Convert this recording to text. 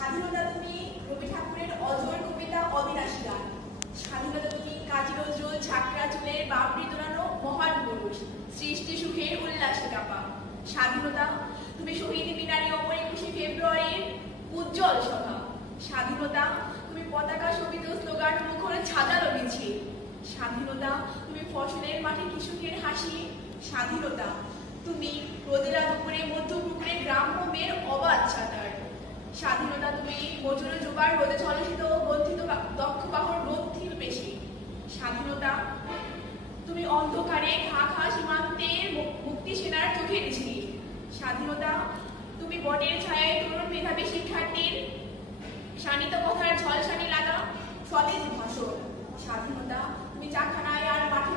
স্বাধীনতা তুমি রবি ঠাকুরের অজর কবিতা অবিনাশী গান। স্বাধীনতা তুমি কাজী নজরুল ঝাঁকড়া চুলের বাবরি দোলানো মহান পুরুষ, সৃষ্টি সুখের উল্লাসে কাপা। স্বাধীনতা তুমি শহীদ মিনারে অপর 21শে ফেব্রুয়ারির উজ্জ্বল সভা। স্বাধীনতা তুমি পতাকা শোভিত স্লোগান মুখর ছাজালো মিছিল। স্বাধীনতা তুমি ফসলের মাঠে কৃষকের হাসি। স্বাধীনতা তুমি রোদেলা দুপুরে মধ্যপুকুরে গ্রাম্য মেয়ের অবাধ সাঁতার। স্বাধীনতা তুমি মজুর জোগাড় রোদে ঝলসিত বন্ধিত দক্ষ বাহর গ্রন্থির পেশি। স্বাধীনতা তুমি অন্ধকারে খা খা সীমান্তের মুক্তি সেনার চোখের ঝিল। স্বাধীনতা তুমি বটের ছায়ায় তরুণ মেধাবী শিক্ষার্থীর শানিত কথার ঝলসানি লাগা সতেজ ভাষণ। স্বাধীনতা তুমি চাখানায় আর মাঠে